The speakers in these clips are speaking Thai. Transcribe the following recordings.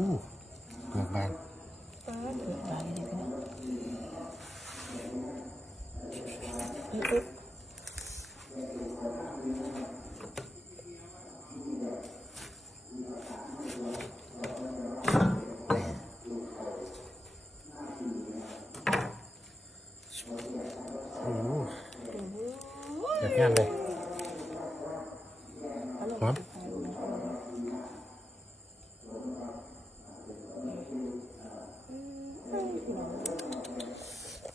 อู้เกือบบานเปิดเปิดบานเลยนะเอ๊ะเอ๊ะอู้แบบงานเลยหอม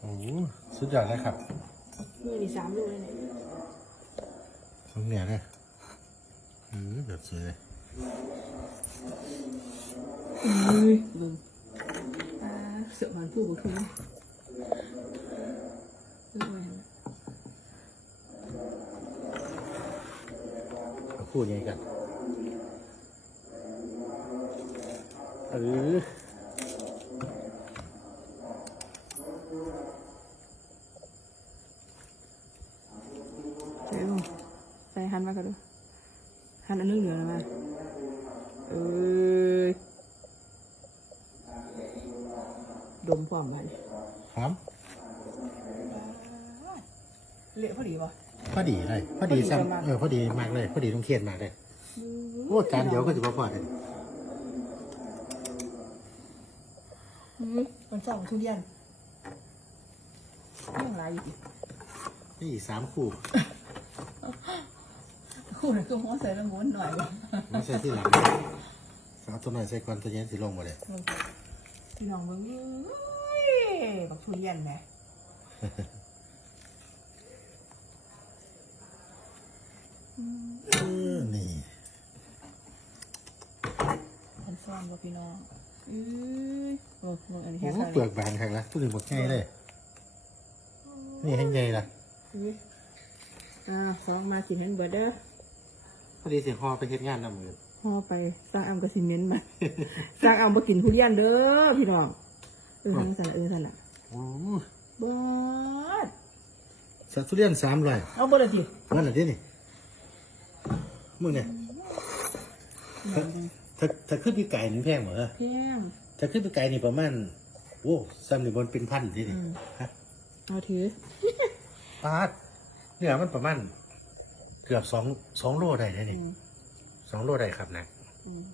โอ้สุด ยอดเลยครับมือนี่สามลูกเลยเนี่ยของเหนียวเลยอืมแบบสวยเลยเฮ้ยบึงอ่าเสือมันผู้บุกคืนเออว่าอย่างนั้นเอาคู่ยังไงกันเออ ใส่ลงใส่หันมากันดู หันอันเรื่องเหลืองๆมาเออดมพร้อมไปหอมเละพอดีป่ะ พอดีเลย พอดีพอดีกันมากซ้ำเออพอดีมากเลย พอดีต้องเครียดมากเลยโอ้จานเดียวก็จะพอพอกันมันสองทุเรียนยังไรอยู่อีกนี่สามคู่ คู่นึงก็หัวใส่ละมุนหน่อยไม่ใช่ที่หลังสาวตัวหน่อยใส่ก่อนตัวเย็นสิลงมาเลยพี่น้องเบิ่งเอ้ยบักทุเรียนแหมเออนี่มันซ่อนบ่พี่น้องเอ้ยโอ้โหอันนี้โอ้แค่เปลือกบานครับละผู้หนึ่งหมดง่ายเลยนี่ให้ไงล่ะอ่าสองมากินให้เบิดเด้อพ อดีเสียงฮอไปเฮ็ดงานน้ำมือห่อไปสร้างอำกับซีเมนต์มา สร้างอำบ่กินทุเรียนเด้อพี่น้องเออทางสั่นละเออสั่นละโอ้เบิดสัตว์ทุเรียนสามร้อยเอาเบิดละทีนั่นแหละที่นี่มึงเนี่ยถ้าถ้าถ้าขึ้นไปไก่นี่แพงเหรอเพียงถ้าขึ้นไปไก่นี่ประมาณโอ้ซ้ำนี่บนเป็นพันทีนี่อืมฮะเอาถือปาดเนี่ยมันประมาณ เกือบสองสองโลได้นะอืนี่มสองโลได้ครับนะอืม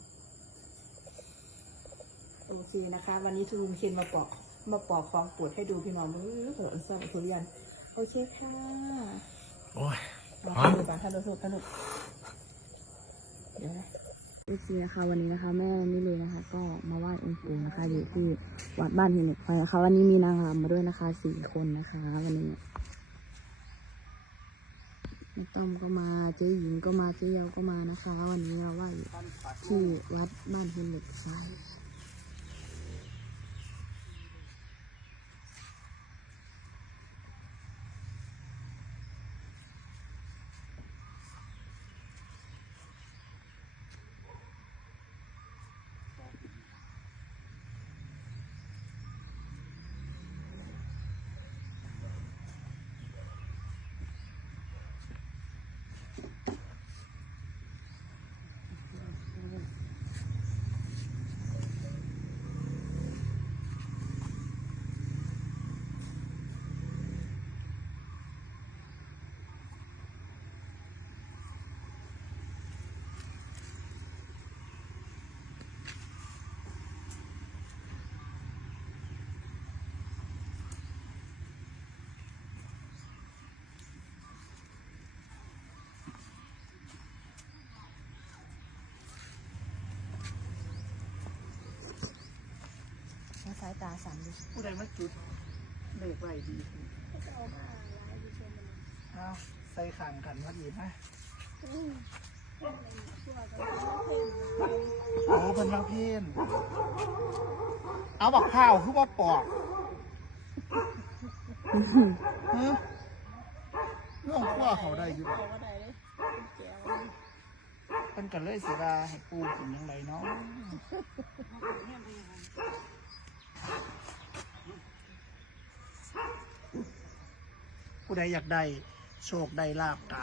โอเคนะคะ วันนี้ทุลุงเคนมาปอกมาปอกฟองปวดให้ดูพี่น้องมือเผื่อสำหรับทุเรียนโอเคค่ะโอ้ยมาอ๋อดูบ้านท่านดูสุกสนุกเดี๋ยวนะโอเคนะคะวันนี้นะคะ แม่นี่เลยนะคะ ก็มาไหว้องค์ปู่นะคะอยู่ที่วัดบ้านหินเหล็กไฟนะคะวันนี้มีนางรำมาด้วยนะคะสี่คนนะคะ วันนี้แม่ ต้อมก็มาเจ๊หญิงก็มาเจ๊เยาวก็มานะคะ วันนี้เราไหว้ที่วัดบ้านเฮนเหล็กไฟ สายตาสั่นดิผู้ใดมาจุดเบรกไว้ดีเอาใส่ขังกันพอดีนะโอ้เป็นมาเพี้ยนเอาบักข้าวคือว่าปอกฮะเรื่องขั้วเขาได้อยู่บ่เป็นกันเลยเสียดายให้ปูกินยังไงเนาะ ผู้ใดอยากได้โชคได้ลาบกะ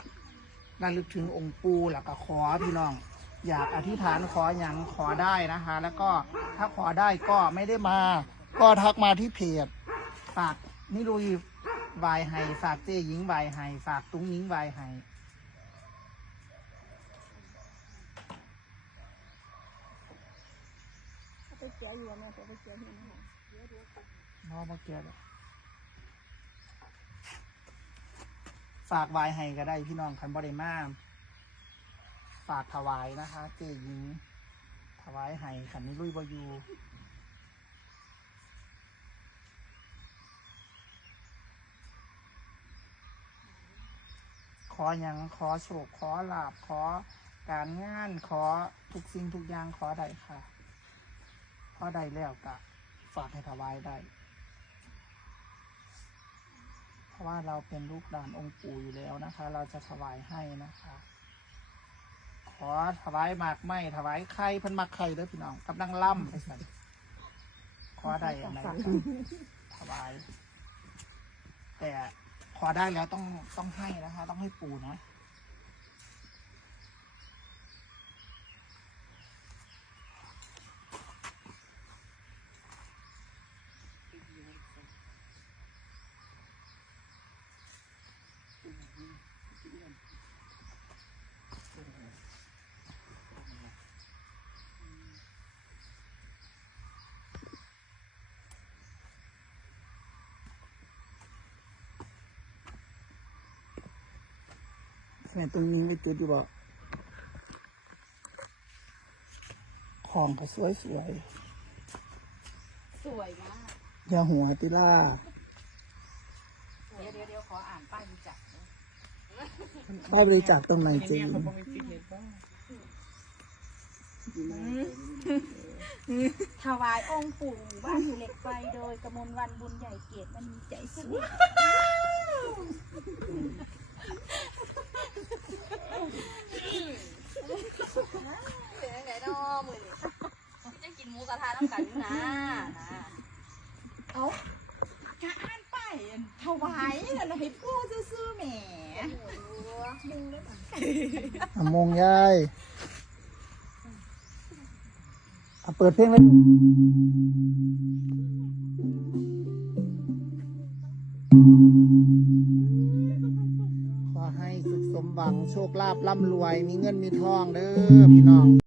ระลึกถึงองค์ปูแล้วก็ขอพี่น้อง อยากอธิษฐานขออย่างขอได้นะคะ แล้วก็ถ้าขอได้ก็ไม่ได้มา ก็ทักมาที่เพจฝากนิรุยวายไฮฝากเจหญิงวายไฮฝากตุ้งหญิงวายไฮ ไปเสียอยู่แม่ไปเสียอยู่นี่นอมาเกียดฝากวายไฮก็ได้พี่น้องคันบริมาฝากถวายนะคะ เจหญิง ถวายไห้ขันนี้ลุยบอยูขออย่างขอโชคขอลาบขอการงานขอทุกสิ่งทุกอย่างขอได้ค่ะ พอได้แล้วก็ฝากให้ถวายได้ เพราะว่าเราเป็นลูกหลานองค์ปู่อยู่แล้วนะคะ เราจะถวายให้นะคะ ขอถวายหมากไหมถวายไข่เพันหมักไข่เด้อพี่น้องกำลังล่ำไปสั่นขอได้อะไรก็ถวาย แต่ขอได้แล้วต้องต้องให้นะคะ ต้องให้ปู่นะ แม่ตรงนี้ไปจุดอยู่บ่ของก็สวยสวยสวยมากๆอย่าหัวติล่าเดี๋ยวเดี๋ยวเดี๋ยวขออ่านป้ายรู้จักป้ายบริจาคตรงไหนจริงถวายองค์ปู่บ้านหินเหล็กไฟโดยกมลวันบุญใหญ่เกตมันมีใจสุด เป็นยังไงเนาะมือนี้จะ กินหมูกระทะน้ำกันอยู่นะนะเอาจะอ่านป้ายถวายนั่นน่ะให้ปู่ซื่อๆแหมอะมงยายเอาเปิดเพลงเลยขอให้สุขสมหวังโชคลาภร่ำรวย มีเงินมีทองเด้อพี่น้อง